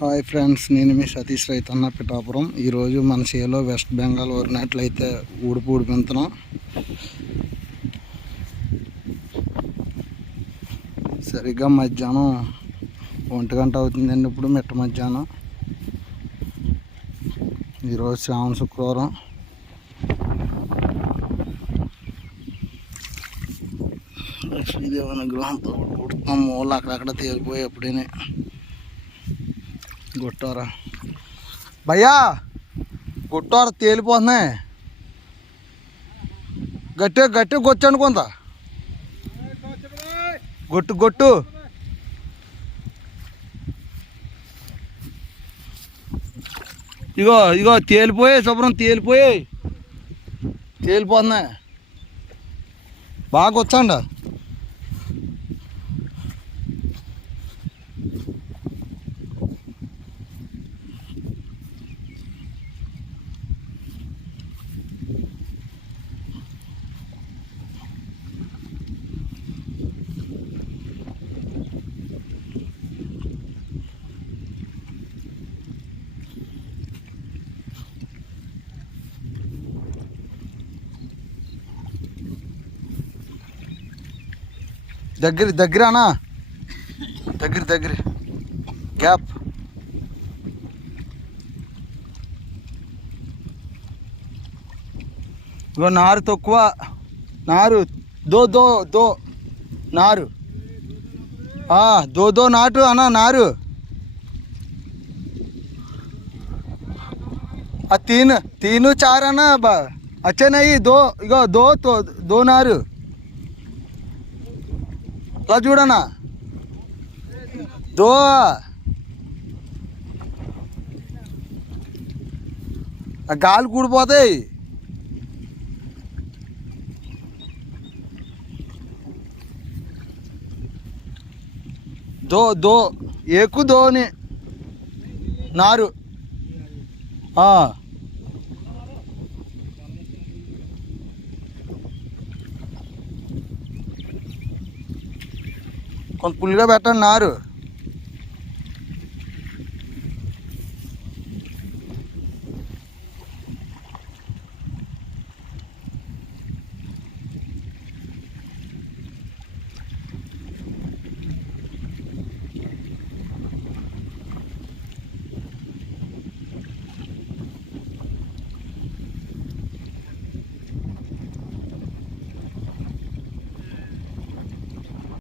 Hi friends, నేను మీ సతీష్ రైతన్న పిఠాపురం. ఈరోజు మన చేలో వెస్ట్ బెంగాల్ వరి నాట్లయితే ఊడిపింతున్నాం. సరిగ్గా మధ్యాహ్నం 1 గంట అవుతుందండి. ఇప్పుడు మిట్ట మధ్యాహ్నం. ఈరోజు శ్రావణ శుక్రవారం. లక్ష్మీదేవి అనుగ్రహంతో ఉడుతున్నాం. మూలు అక్కడక్కడ తేలిపోయి ఎప్పుడైనా గుట్టారా భయ్యా, గుట్టారా తేలిపోతున్నాయి. గట్టి గట్టి గొచ్చు అనుకుందా. గొట్టు గొట్టు ఇగో ఇగో తేలిపోయాయి. శుభ్రం తేలిపోతున్నాయి. బాగా వచ్చండి. దగ్గరనా దగ్గర గ్యాప్. ఇగో నారు తక్కువ. నారు దో నారు దో నాటు అన్నా. నారు तीन 4 అన్నా. अच्छे नहीं दो. ఇగో దో నారు. అలా చూడనా. దో గాలి కూడిపోతాయి. దో ఏకు దోని నారు. కొంత పుల్లిగా పెట్టండి నారు.